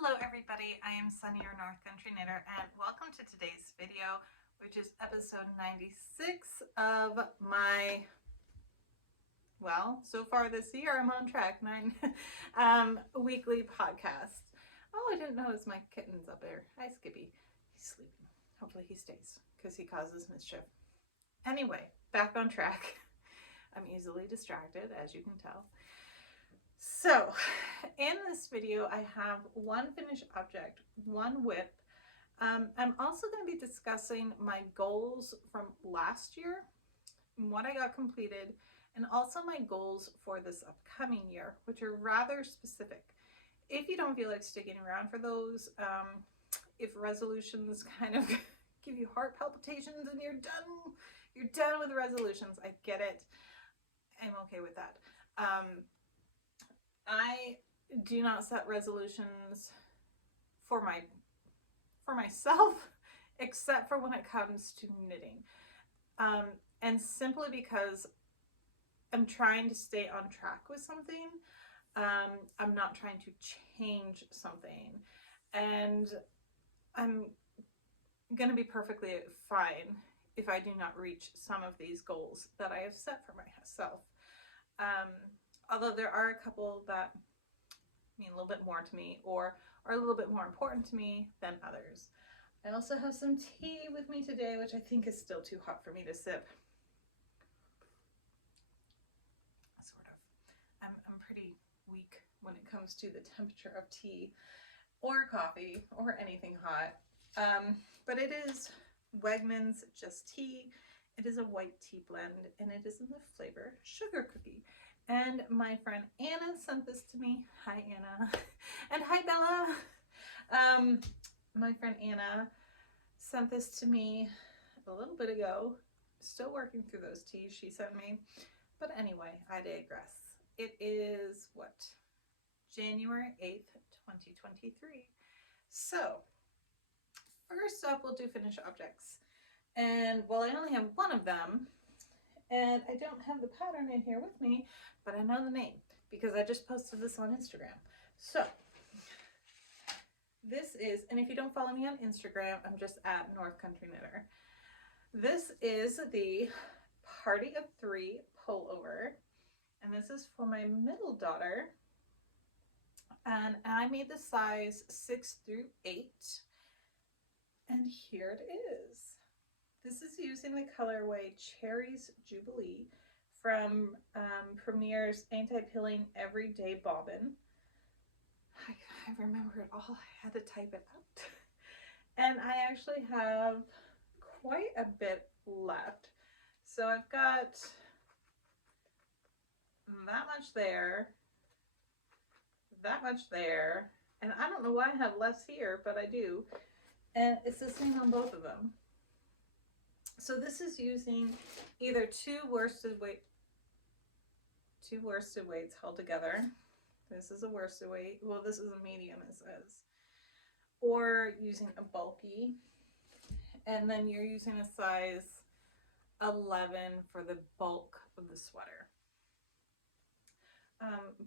Hello everybody, I am Sunny, your North Country Knitter, and welcome to today's video, which is episode 96 of my, well, so far this year I'm on track, 9 weekly podcast. Oh, I didn't notice my kitten's up there. Hi Skippy. He's sleeping. Hopefully he stays because he causes mischief. Anyway, back on track. I'm easily distracted, as you can tell. So in this video, I have one finished object, one WIP. I'm also going to be discussing my goals from last year, what I got completed, and also my goals for this upcoming year, which are rather specific. If you don't feel like sticking around for those, if resolutions kind of give you heart palpitations and you're done with resolutions, I get it. I'm okay with that. I do not set resolutions for myself, except for when it comes to knitting. And simply because I'm trying to stay on track with something. I'm not trying to change something. And I'm going to be perfectly fine if I do not reach some of these goals that I have set for myself. Although there are a couple that mean a little bit more to me or are a little bit more important to me than others. I also have some tea with me today, which I think is still too hot for me to sip. Sort of. I'm pretty weak when it comes to the temperature of tea or coffee or anything hot. But it is Wegmans Just Tea. It is a white tea blend, and it is in the flavor Sugar Cookie. And my friend Anna sent this to me. Hi, Anna. And hi, Bella. My friend Anna sent this to me a little bit ago. Still working through those teas she sent me. But anyway, I digress. It is, what, January 8th, 2023. So, first up, we'll do finished objects. And well, I only have one of them, and I don't have the pattern in here with me, but I know the name because I just posted this on Instagram. So this is, and if you don't follow me on Instagram, I'm just at North Country Knitter. This is the Party of 3 pullover, and this is for my middle daughter. And I made the size 6 through 8, and here it is. This is using the colorway Cherries Jubilee from Premier's Anti-Pilling Everyday Bobbin. I remember it all. I had to type it out. And I actually have quite a bit left. So I've got that much there, that much there, and I don't know why I have less here, but I do. And it's the same on both of them. So this is using either two worsted weights held together. This is a worsted weight. Well, this is a medium, it says. Or using a bulky. And then you're using a size 11 for the bulk of the sweater.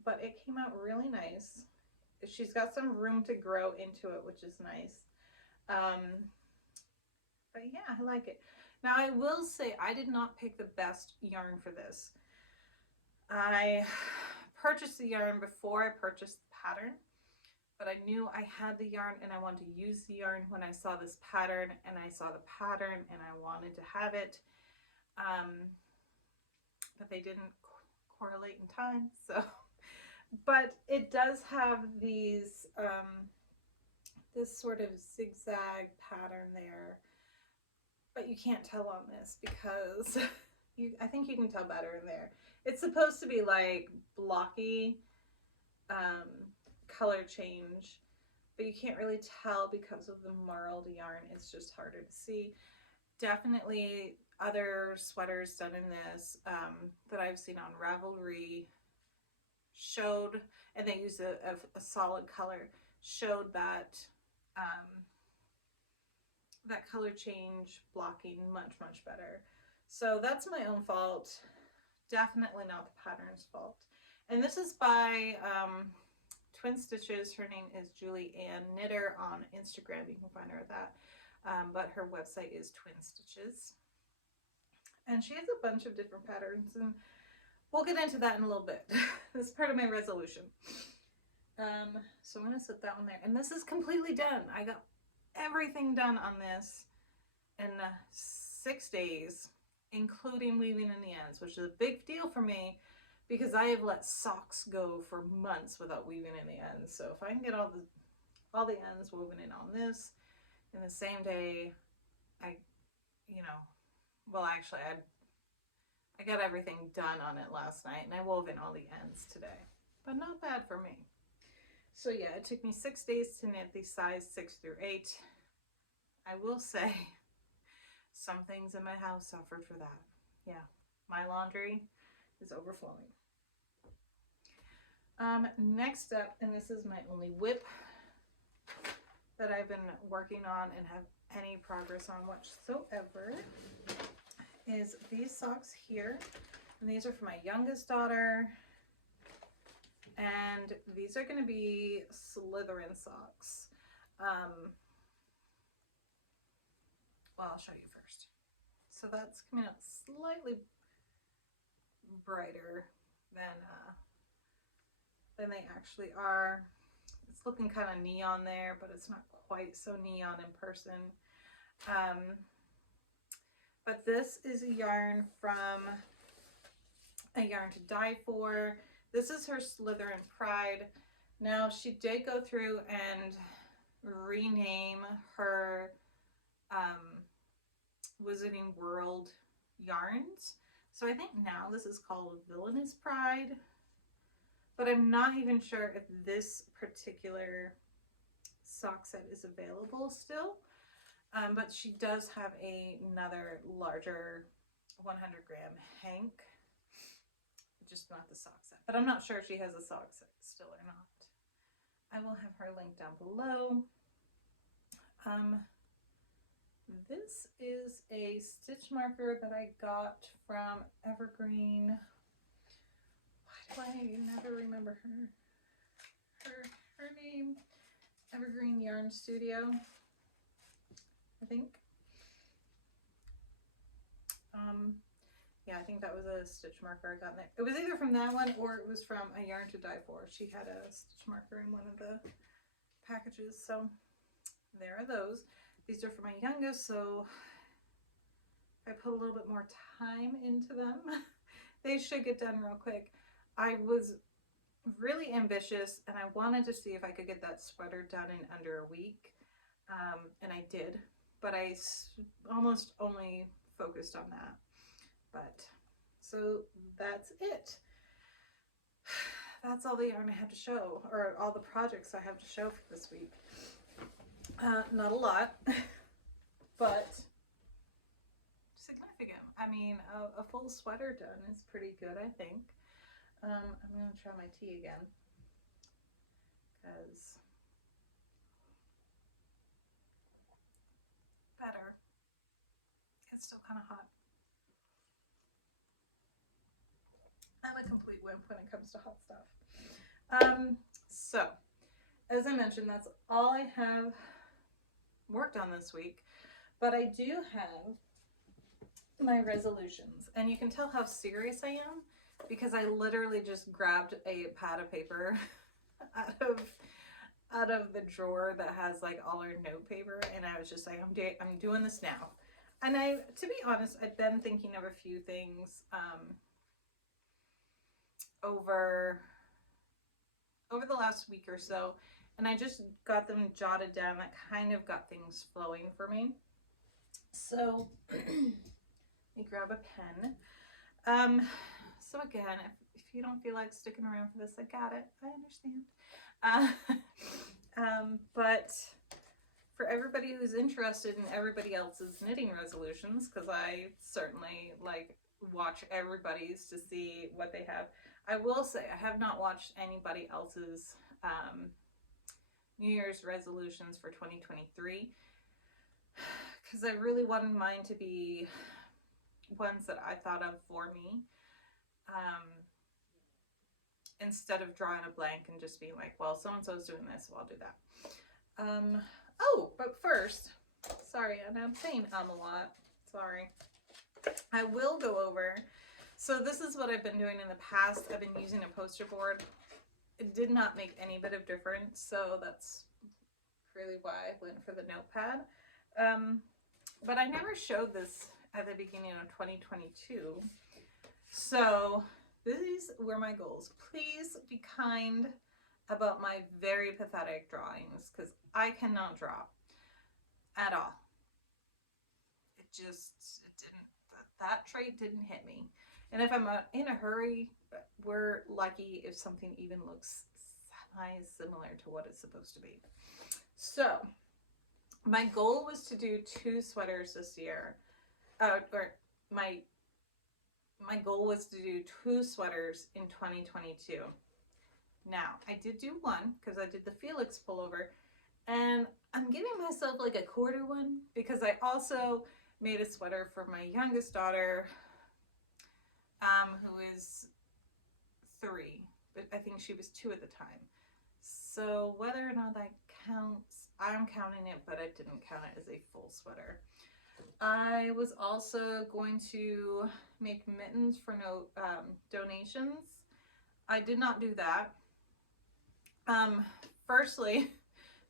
But it came out really nice. She's got some room to grow into it, which is nice. But yeah, I like it. Now I will say I did not pick the best yarn for this. I purchased the yarn before I purchased the pattern, but I knew I had the yarn and I wanted to use the yarn when I saw this pattern, and I saw the pattern and I wanted to have it. But they didn't correlate in time, so. But it does have these, this sort of zigzag pattern there. But you can't tell on this because I think you can tell better in there. It's supposed to be like blocky color change, but you can't really tell because of the marled yarn. It's just harder to see. Definitely other sweaters done in this that I've seen on Ravelry showed, and they used a solid color, showed that that color change blocking much better. So that's my own fault, definitely not the pattern's fault. And this is by Twin Stitches. Her name is Julie Ann Knitter on Instagram. You can find her at that. But her website is Twin Stitches. And she has a bunch of different patterns, and we'll get into that in a little bit. This is part of my resolution. So I'm going to set that one there. And this is completely done. I got everything done on this in 6 days, including weaving in the ends, which is a big deal for me because I have let socks go for months without weaving in the ends. So if I can get all the ends woven in on this in the same day, well, actually, I got everything done on it last night, and I wove in all the ends today, but not bad for me. So yeah, it took me 6 days to knit the size 6 through 8. I will say some things in my house suffered for that. Yeah, my laundry is overflowing. Next up, and this is my only WIP that I've been working on and have any progress on whatsoever, is these socks here. And these are for my youngest daughter. And these are going to be Slytherin socks. Well, I'll show you first. So that's coming out slightly brighter than they actually are. It's looking kind of neon there, but it's not quite so neon in person. But this is a yarn from A Yarn to Die For. This is her Slytherin Pride. Now, she did go through and rename her Wizarding World yarns. So I think now this is called Villainous Pride. But I'm not even sure if this particular sock set is available still. But she does have another larger 100-gram hank. Just not the sock set. But I'm not sure if she has a sock set still or not. I will have her link down below. This is a stitch marker that I got from Evergreen. Why do I never remember her name? Evergreen Yarn Studio, I think. Yeah, I think that was a stitch marker I got in there. It was either from that one or it was from A Yarn to Die For. She had a stitch marker in one of the packages, so there are those. These are for my youngest, so if I put a little bit more time into them, they should get done real quick. I was really ambitious and I wanted to see if I could get that sweater done in under a week, and I did, but I almost only focused on that. But so that's it. That's all the yarn I have to show, or all the projects I have to show for this week. Not a lot, but significant. I mean, a full sweater done is pretty good, I think. I'm going to try my tea again, because better. It's still kind of hot. I'm a complete wimp when it comes to hot stuff. So, as I mentioned, that's all I have worked on this week, but I do have my resolutions, and you can tell how serious I am because I literally just grabbed a pad of paper out of the drawer that has like all our note paper, and I was just like, I'm doing this now. And to be honest, I've been thinking of a few things over the last week or so, and I just got them jotted down. That kind of got things flowing for me. So let me grab a pen. So again, if you don't feel like sticking around for this, I got it. I understand. But for everybody who's interested in everybody else's knitting resolutions, because I certainly like watch everybody's to see what they have. I will say I have not watched anybody else's New Year's resolutions for 2023 because I really wanted mine to be ones that I thought of for me. instead of drawing a blank and just being like, well, so-and-so's doing this, so I'll do that. Oh, but first, sorry, and I'm saying a lot, sorry. I will go over, so this is what I've been doing in the past. I've been using a poster board. It did not make any bit of difference, so that's really why I went for the notepad. But I never showed this at the beginning of 2022. So these were my goals. Please be kind about my very pathetic drawings, because I cannot draw at all. It didn't, that trait didn't hit me. And if I'm in a hurry, we're lucky if something even looks semi-similar to what it's supposed to be. So my goal was to do 2 sweaters this year. My goal was to do 2 sweaters in 2022. Now, I did do one because I did the Felix pullover, and I'm giving myself like a quarter one because I also made a sweater for my youngest daughter, who is 3, but I think she was 2 at the time. So whether or not that counts, I'm counting it, but I didn't count it as a full sweater. I was also going to make mittens for donations. I did not do that. Firstly,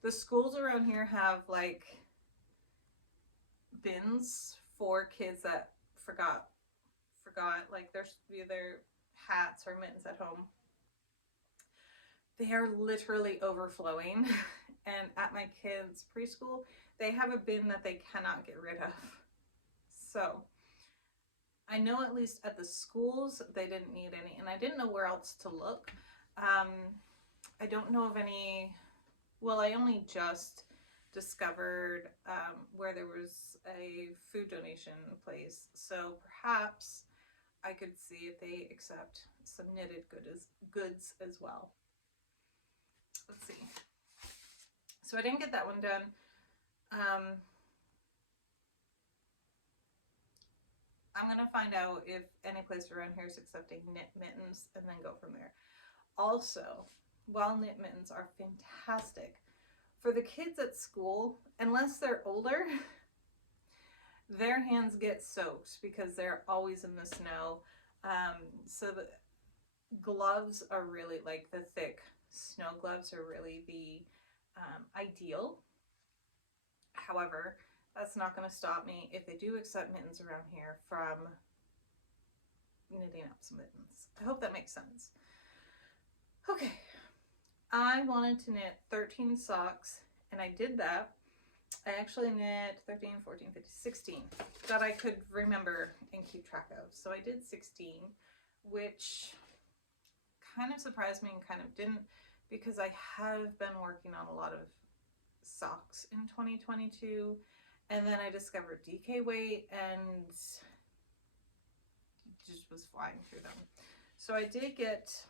the schools around here have like bins for kids that forgot like there's either hats or mittens at home. They are literally overflowing. And at my kids' preschool, they have a bin that they cannot get rid of. So I know at least at the schools they didn't need any, and I didn't know where else to look. I don't know of any. Well, I only just discovered where there was a food donation place, so perhaps I could see if they accept some knitted goods as well. Let's see. So I didn't get that one done. I'm gonna find out if any place around here is accepting knit mittens and then go from there. Also, while knit mittens are fantastic, for the kids at school, unless they're older, their hands get soaked because they're always in the snow. So the gloves are really, like the thick snow gloves are really the ideal. However, that's not going to stop me, if they do accept mittens around here, from knitting up some mittens. I hope that makes sense. Okay, I wanted to knit 13 socks, and I did that. I actually knit 13, 14, 15, 16 that I could remember and keep track of. So I did 16, which kind of surprised me and kind of didn't, because I have been working on a lot of socks in 2022, and then I discovered DK weight and just was flying through them. So I did get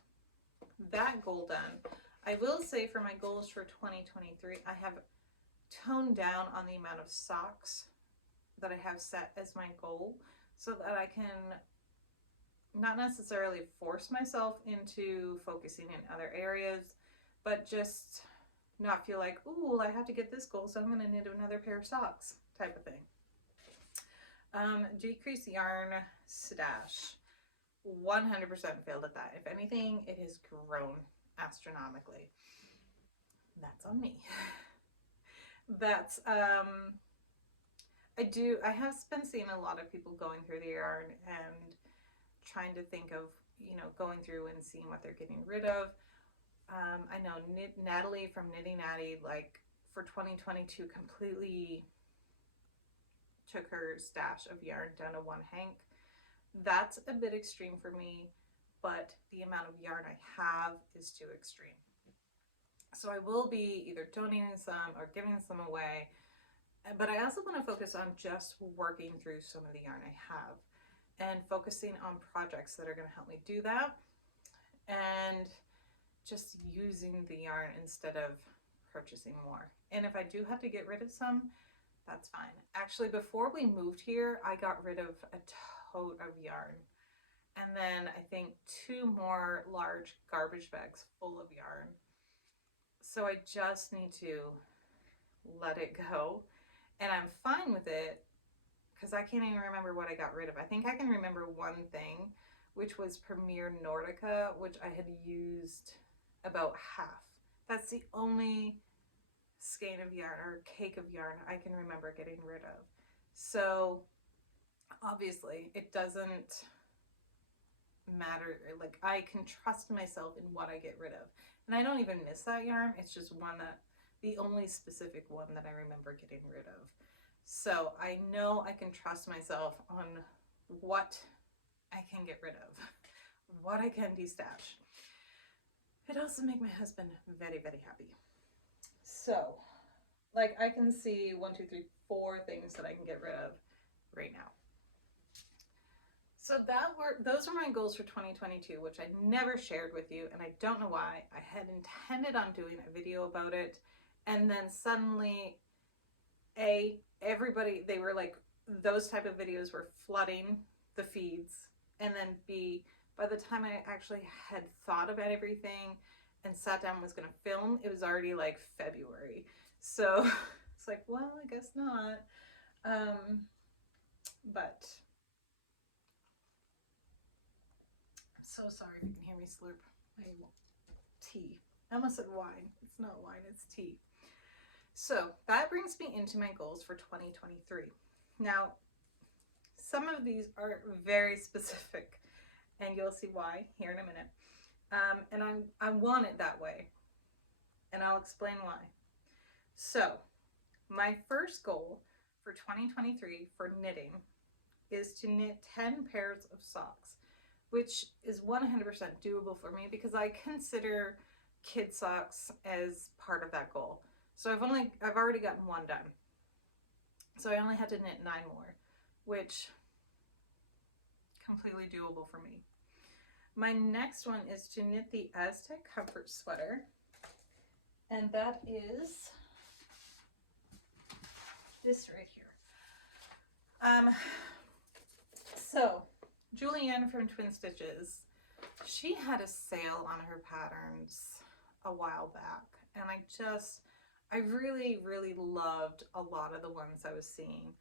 that goal done. I will say for my goals for 2023, I have toned down on the amount of socks that I have set as my goal, so that I can not necessarily force myself into focusing in other areas, but just not feel like, ooh, I have to get this goal, so I'm going to knit another pair of socks type of thing. Decrease yarn stash. 100% failed at that. If anything, it has grown astronomically. That's on me. That's I have been seeing a lot of people going through the yarn and trying to think of, going through and seeing what they're getting rid of. I know Natalie from Knitting Natty, like for 2022, completely took her stash of yarn down to 1 hank. That's a bit extreme for me, but the amount of yarn I have is too extreme. So I will be either donating some or giving some away, but I also want to focus on just working through some of the yarn I have and focusing on projects that are going to help me do that, and just using the yarn instead of purchasing more. And if I do have to get rid of some, that's fine. Actually, before we moved here, I got rid of a tote of yarn, and then I think 2 more large garbage bags full of yarn. So I just need to let it go, and I'm fine with it because I can't even remember what I got rid of. I think I can remember one thing, which was Premier Nordica, which I had used about half. That's the only skein of yarn or cake of yarn I can remember getting rid of. So obviously it doesn't matter, like I can trust myself in what I get rid of, and I don't even miss that yarn. It's just one that, the only specific one that I remember getting rid of. So I know I can trust myself on what I can get rid of, what I can destash. It also makes my husband very, very happy. So like I can see 1, 2, 3, 4 things that I can get rid of right now. So those were my goals for 2022, which I never shared with you, and I don't know why. I had intended on doing a video about it, and then suddenly everybody, they were like, those type of videos were flooding the feeds, and then B, by the time I actually had thought about everything and sat down and was going to film, it was already like February. So it's like, well, I guess not. But I'm so sorry if you can hear me slurp my tea. I almost said wine. It's not wine, it's tea. So that brings me into my goals for 2023. Now, some of these are very specific, and you'll see why here in a minute. And I want it that way, and I'll explain why. So my first goal for 2023 for knitting is to knit 10 pairs of socks, which is 100% doable for me because I consider kid socks as part of that goal. So I've already gotten 1 done. So I only had to knit 9 more, which completely doable for me. My next one is to knit the Aztec Comfort Sweater, and that is this right here. So Julianne from Twin Stitches, she had a sale on her patterns a while back, and I really, really loved a lot of the ones I was seeing.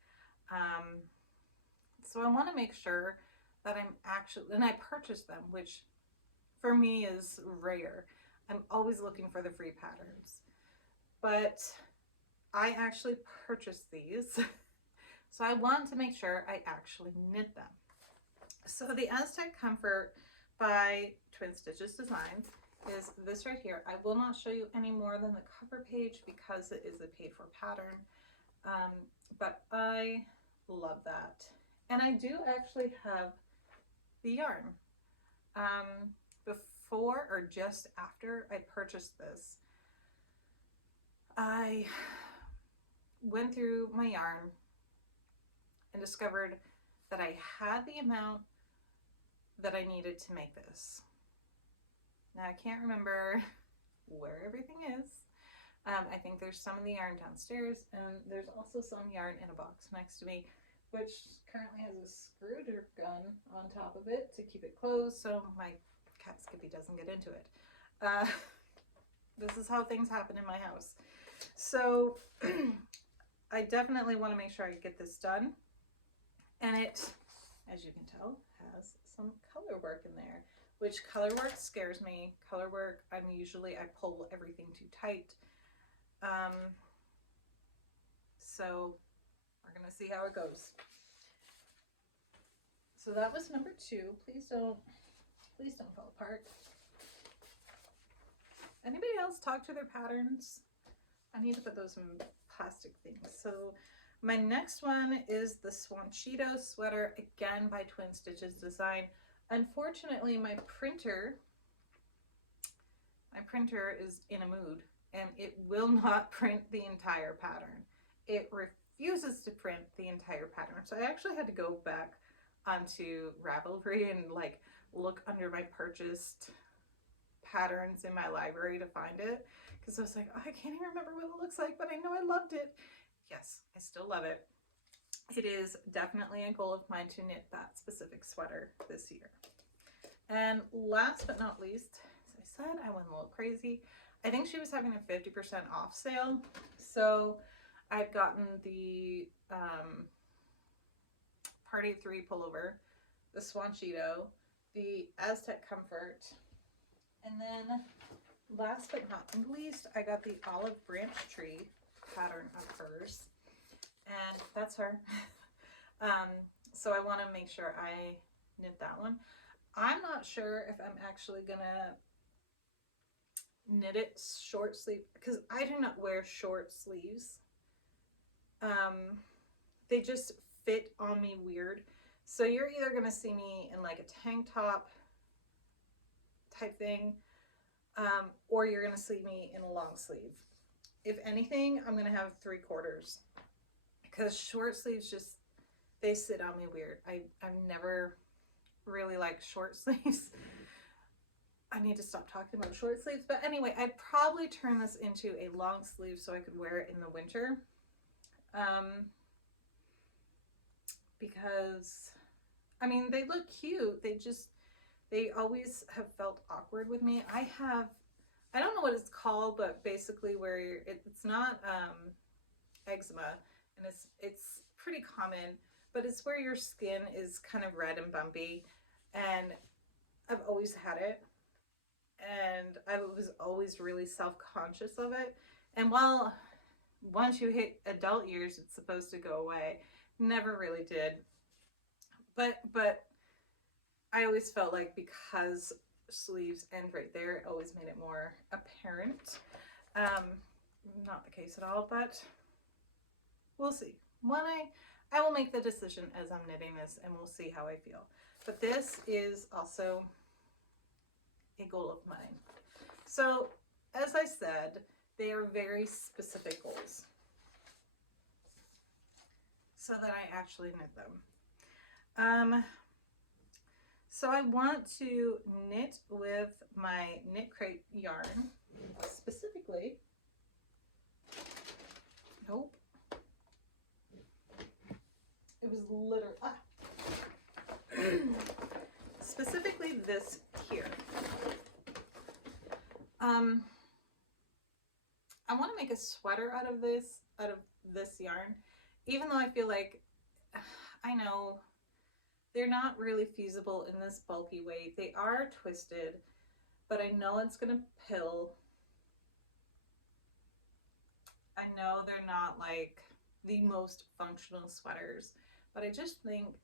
So I want to make sure that I'm actually, and I purchased them, which for me is rare. I'm always looking for the free patterns, but I actually purchased these. So I want to make sure I actually knit them. So the Aztec Comfort by Twin Stitches Designs is this right here. I will not show you any more than the cover page because it is a paid for pattern, but I love that. And I do actually have the yarn. Before or just after I purchased this, I went through my yarn and discovered that I had the amount that I needed to make this. Now I can't remember where everything is. I think there's some of the yarn downstairs, and there's also some yarn in a box next to me, which currently has a screw gun on top of it to keep it closed so my cat Skippy doesn't get into it. This is how things happen in my house. So I definitely want to make sure I get this done. And it, as you can tell, has some color work in there, which color work scares me. Color work, I pull everything too tight. So we're gonna see how it goes. So that was number 2. Please don't fall apart. Anybody else talk to their patterns? I need to put those in plastic things. So my next one is the Swanchito sweater, again by Twin Stitches Design. Unfortunately, my printer is in a mood, and it will not print the entire pattern. It refuses to print the entire pattern. So I actually had to go back onto Ravelry and like look under my purchased patterns in my library to find it, because I was like, oh, I can't even remember what it looks like, but I know I loved it. Yes, I still love it. It is definitely a goal of mine to knit that specific sweater this year. And last but not least, as I said, I went a little crazy. I think she was having a 50% off sale. So I've gotten the Party 3 pullover, the Swanchito, the Aztec Comfort, and then last but not least, I got the olive branch tree pattern of hers, and that's her. So I want to make sure I knit that one. I'm not sure if I'm actually gonna knit it short sleeve because I do not wear short sleeves. They just fit on me weird. So you're either gonna see me in like a tank top type thing, or you're gonna see me in a long sleeve. If anything, I'm gonna have 3/4 because short sleeves just, they sit on me weird. I've never really liked short sleeves. I need to stop talking about short sleeves, but anyway, I'd probably turn this into a long sleeve so I could wear it in the winter. Because I mean, they look cute. They always have felt awkward with me. I don't know what it's called, but basically where it's not eczema, and it's pretty common, but it's where your skin is kind of red and bumpy, and I've always had it, and I was always really self-conscious of it. And while once you hit adult years, it's supposed to go away, never really did. But I always felt like because sleeves end right there, it always made it more apparent. Not the case at all, but we'll see. When I will make the decision as I'm knitting this, and we'll see how I feel. But this is also a goal of mine. So as I said, they are very specific goals, so that I actually knit them. So I want to knit with my Knit Crate yarn, specifically, nope, it was literally, specifically this here. I want to make a sweater out of this yarn, even though I feel like, I know they're not really feasible in this bulky weight. They are twisted, but I know it's gonna pill. I know they're not like the most functional sweaters, but I just think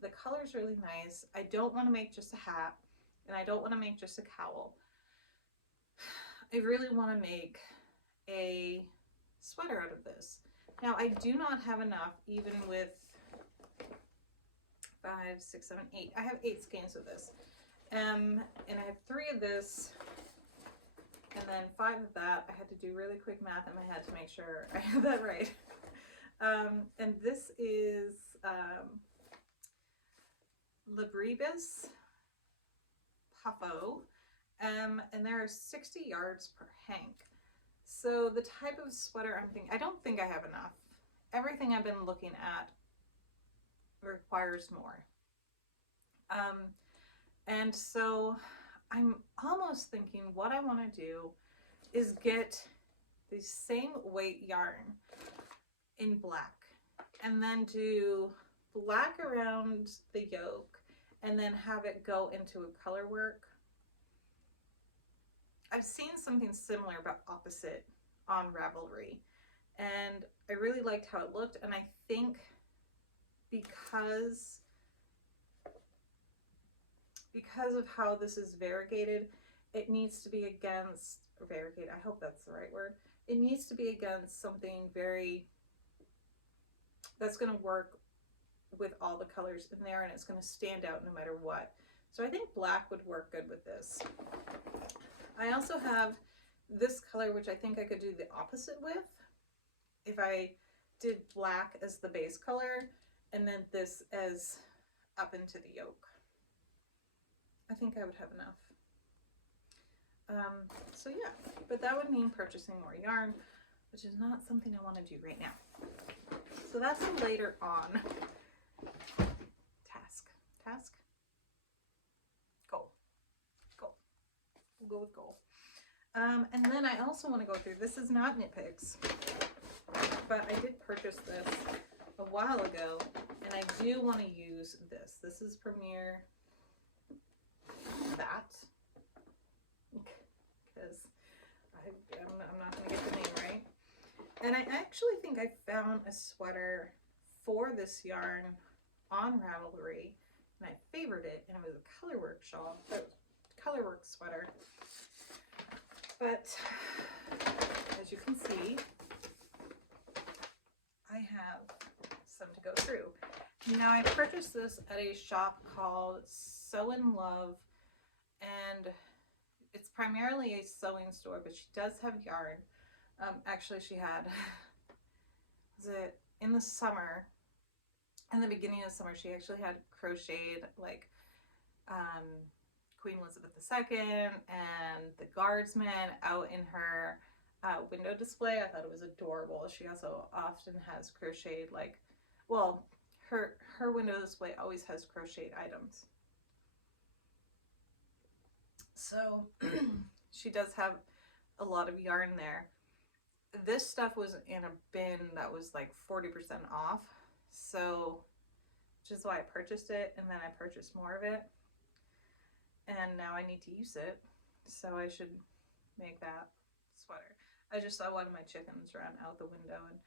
the color's really nice. I don't want to make just a hat, and I don't want to make just a cowl. I really want to make a sweater out of this. Now, I do not have enough, even with 5, 6, 7, 8. I have 8 skeins of this. And I have 3 of this, and then 5 of that. I had to do really quick math in my head to make sure I have that right. And this is Librebus Puffo, and there are 60 yards per hank. So the type of sweater I'm thinking, I don't think I have enough. Everything I've been looking at requires more. And so I'm almost thinking what I want to do is get the same weight yarn in black, and then do black around the yoke, and then have it go into a color work. I've seen something similar but opposite on Ravelry, and I really liked how it looked, and I think because of how this is variegated, it needs to be against, variegated, I hope that's the right word, it needs to be against something very, that's going to work with all the colors in there, and it's going to stand out no matter what. So I think black would work good with this. I also have this color, which I think I could do the opposite with. If I did black as the base color, and then this as up into the yoke. I think I would have enough. So yeah, but that would mean purchasing more yarn, which is not something I want to do right now. So that's a later on task. Goal. We'll go with gold. And then I also want to go through, this is not nitpicks, but I did purchase this a while ago, and I do want to use this. This is Premier That, because I'm not going to get the name right. And I actually think I found a sweater for this yarn on Ravelry, and I favored it, and it was a colorwork shawl, colorwork sweater. But as you can see, I have some to go through. Now, I purchased this at a shop called Sew in Love, and it's primarily a sewing store, but she does have yarn. Actually, she had, was it in the summer, in the beginning of summer, she actually had crocheted like Queen Elizabeth II and the Guardsman out in her window display. I thought it was adorable. She also often has crocheted, like, well, her window display always has crocheted items. So she does have a lot of yarn there. This stuff was in a bin that was like 40% off. So, which is why I purchased it, and then I purchased more of it. And now I need to use it. So I should make that sweater. I just saw one of my chickens run out the window, and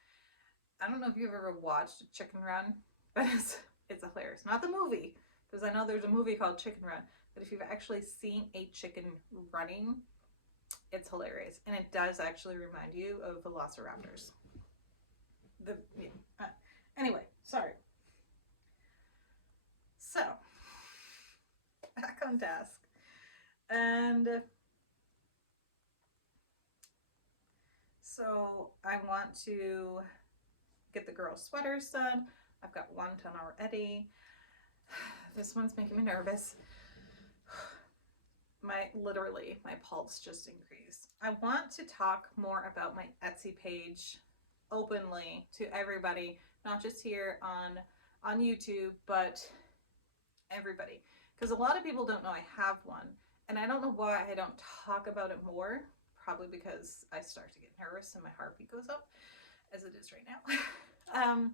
I don't know if you've ever watched a chicken run, but it's hilarious. Not the movie, because I know there's a movie called Chicken Run, but if you've actually seen a chicken running, it's hilarious. And it does actually remind you of velociraptors. Anyway, sorry. So, back on task. And so I want to get the girls' sweaters done. I've got one done already. This one's making me nervous. Literally, my pulse just increased. I want to talk more about my Etsy page openly to everybody, not just here on YouTube, but everybody. Because a lot of people don't know I have one, and I don't know why I don't talk about it more. Probably because I start to get nervous and my heartbeat goes up, as it is right now.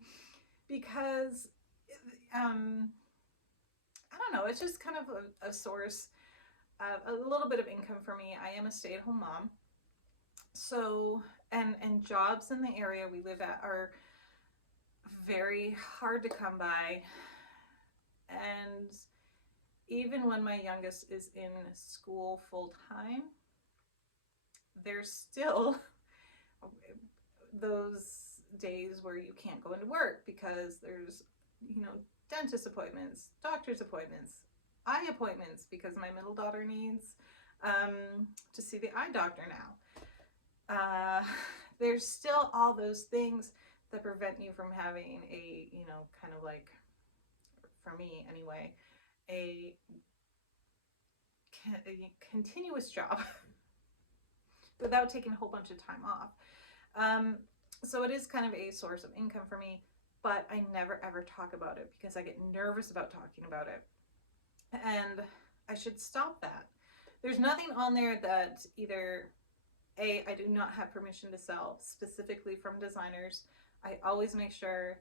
Because I don't know, it's just kind of a source of a little bit of income for me. I am a stay-at-home mom, so and jobs in the area we live at are very hard to come by, and even when my youngest is in school full-time, there's still those days where you can't go into work because there's, you know, dentist appointments, doctor's appointments, eye appointments, because my middle daughter needs to see the eye doctor now. There's still all those things that prevent you from having a, you know, kind of like, for me anyway, a continuous job without taking a whole bunch of time off. So it is kind of a source of income for me, but I never ever talk about it because I get nervous about talking about it. And I should stop that. There's nothing on there that either I do not have permission to sell specifically from designers. I always make sure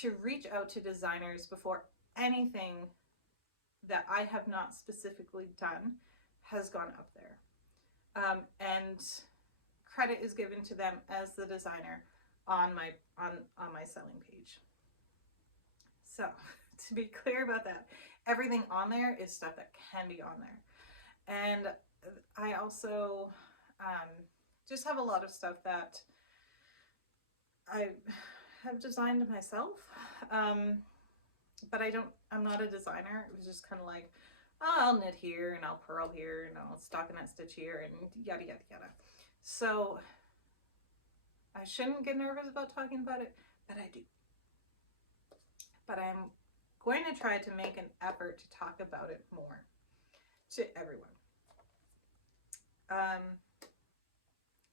to reach out to designers before anything that I have not specifically done has gone up there. And credit is given to them as the designer on my selling page. So to be clear about that, everything on there is stuff that can be on there. And I also just have a lot of stuff that I have designed myself, but I'm not a designer. It was just kind of like, oh, I'll knit here and I'll purl here and I'll stockinette stitch here and yada yada yada. So I shouldn't get nervous about talking about it, but I do. But I'm going to try to make an effort to talk about it more to everyone.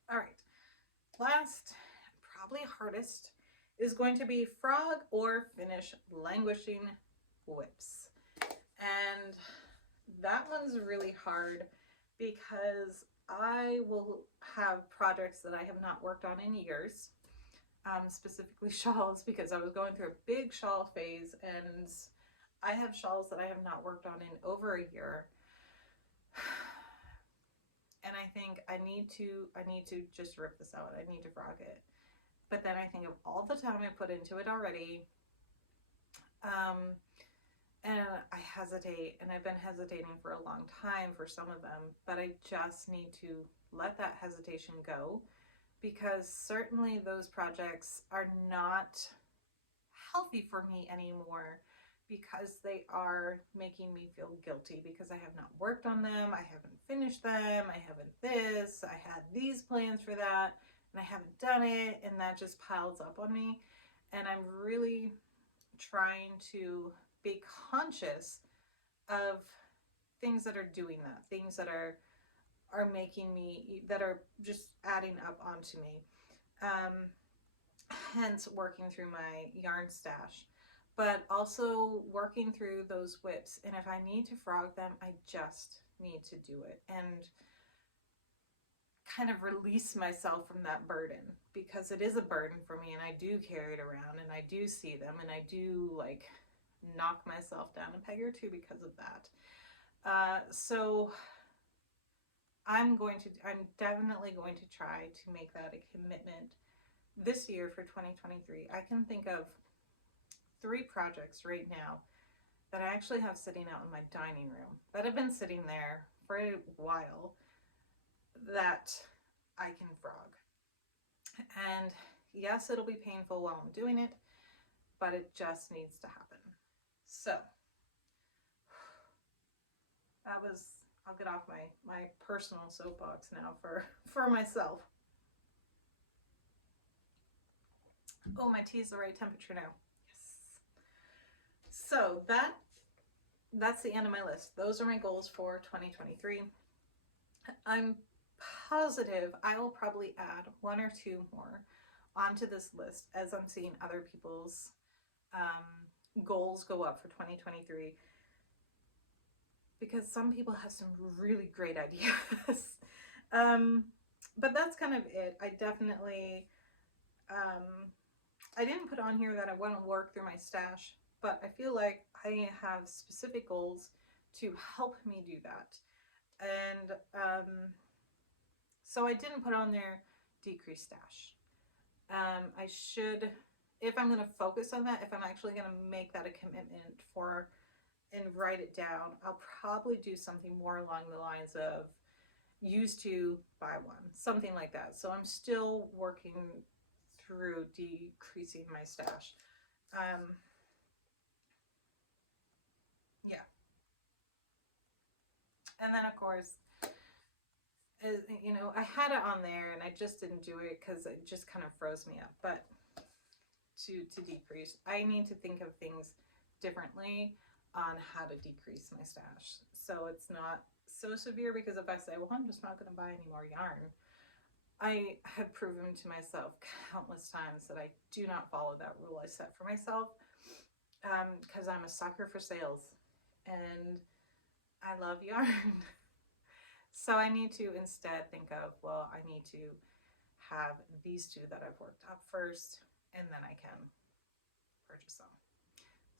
All right, last, probably hardest, is going to be frog or finish languishing WIPs. And that one's really hard because I will have projects that I have not worked on in years, specifically shawls, because I was going through a big shawl phase, and I have shawls that I have not worked on in over a year. And I think I need to just rip this out. I need to frog it. But then I think of all the time I put into it already. And I hesitate, and I've been hesitating for a long time for some of them, but I just need to let that hesitation go, because certainly those projects are not healthy for me anymore, because they are making me feel guilty because I have not worked on them, I haven't finished them, I haven't this, I had these plans for that, and I haven't done it, and that just piles up on me. And I'm really trying to be conscious of things that are doing that, things that are making me, that are just adding up onto me. Hence working through my yarn stash, but also working through those WIPs. And if I need to frog them, I just need to do it and kind of release myself from that burden, because it is a burden for me, and I do carry it around, and I do see them, and I do like knock myself down a peg or two because of that. So I'm definitely going to try to make that a commitment this year for 2023. I can think of 3 projects right now that I actually have sitting out in my dining room that have been sitting there for a while that I can frog. And yes, it'll be painful while I'm doing it, but it just needs to happen. So that was, I'll get off my personal soapbox now for myself. Oh, my tea's the right temperature now. Yes. So that's the end of my list. Those are my goals for 2023. I'm positive I will probably add 1 or 2 more onto this list as I'm seeing other people's goals go up for 2023, because some people have some really great ideas. But that's kind of it. I definitely, I didn't put on here that I want to work through my stash, but I feel like I have specific goals to help me do that. And so I didn't put on there decrease stash. I should, if I'm going to focus on that, if I'm actually going to make that a commitment for and write it down, I'll probably do something more along the lines of use 2, buy 1, something like that. So I'm still working through decreasing my stash. Yeah. And then of course, you know, I had it on there and I just didn't do it because it just kind of froze me up. But to decrease, I need to think of things differently on how to decrease my stash, so it's not so severe. Because if I say, well, I'm just not going to buy any more yarn, I have proven to myself countless times that I do not follow that rule I set for myself, because I'm a sucker for sales and I love yarn. So I need to instead think of, well, I need to have these 2 that I've worked up first, and then I can purchase them.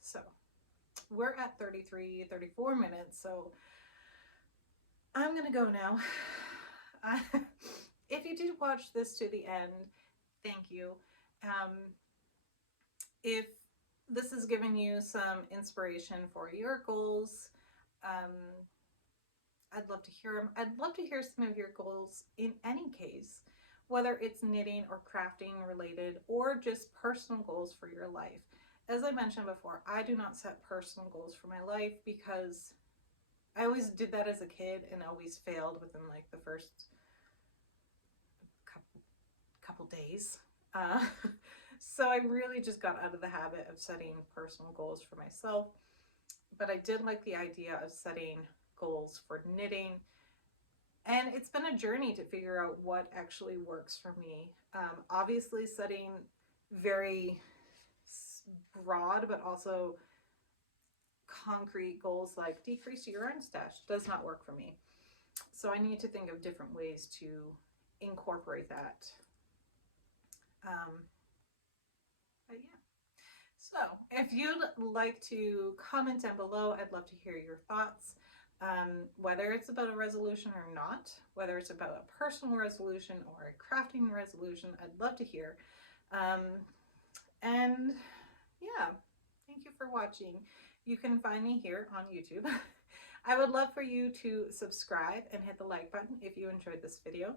So we're at 34 minutes, so I'm gonna go now. If you did watch this to the end, thank you. If this has given you some inspiration for your goals, I'd love to hear them. I'd love to hear some of your goals in any case, whether it's knitting or crafting related, or just personal goals for your life. As I mentioned before, I do not set personal goals for my life because I always did that as a kid and always failed within like the first couple days. So I really just got out of the habit of setting personal goals for myself. But I did like the idea of setting goals for knitting. And it's been a journey to figure out what actually works for me. Obviously, setting very broad but also concrete goals like decrease your yarn stash does not work for me. So I need to think of different ways to incorporate that. But yeah. So if you'd like to comment down below, I'd love to hear your thoughts. Whether it's about a resolution or not, whether it's about a personal resolution or a crafting resolution, I'd love to hear. And yeah, thank you for watching. You can find me here on YouTube. I would love for you to subscribe and hit the like button if you enjoyed this video.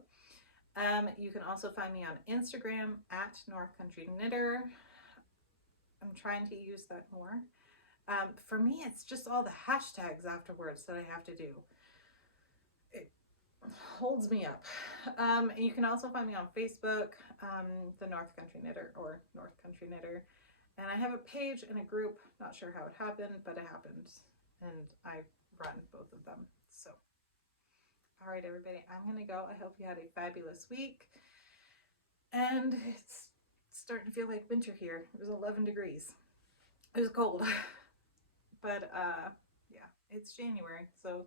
You can also find me on Instagram at North Country Knitter. I'm trying to use that more. For me, it's just all the hashtags afterwards that I have to do. It holds me up. You can also find me on Facebook, the North Country Knitter or North Country Knitter. And I have a page and a group. Not sure how it happened, but it happened. And I run both of them. So, all right, everybody, I'm going to go. I hope you had a fabulous week. And it's starting to feel like winter here. It was 11 degrees. It was cold. But yeah, it's January, so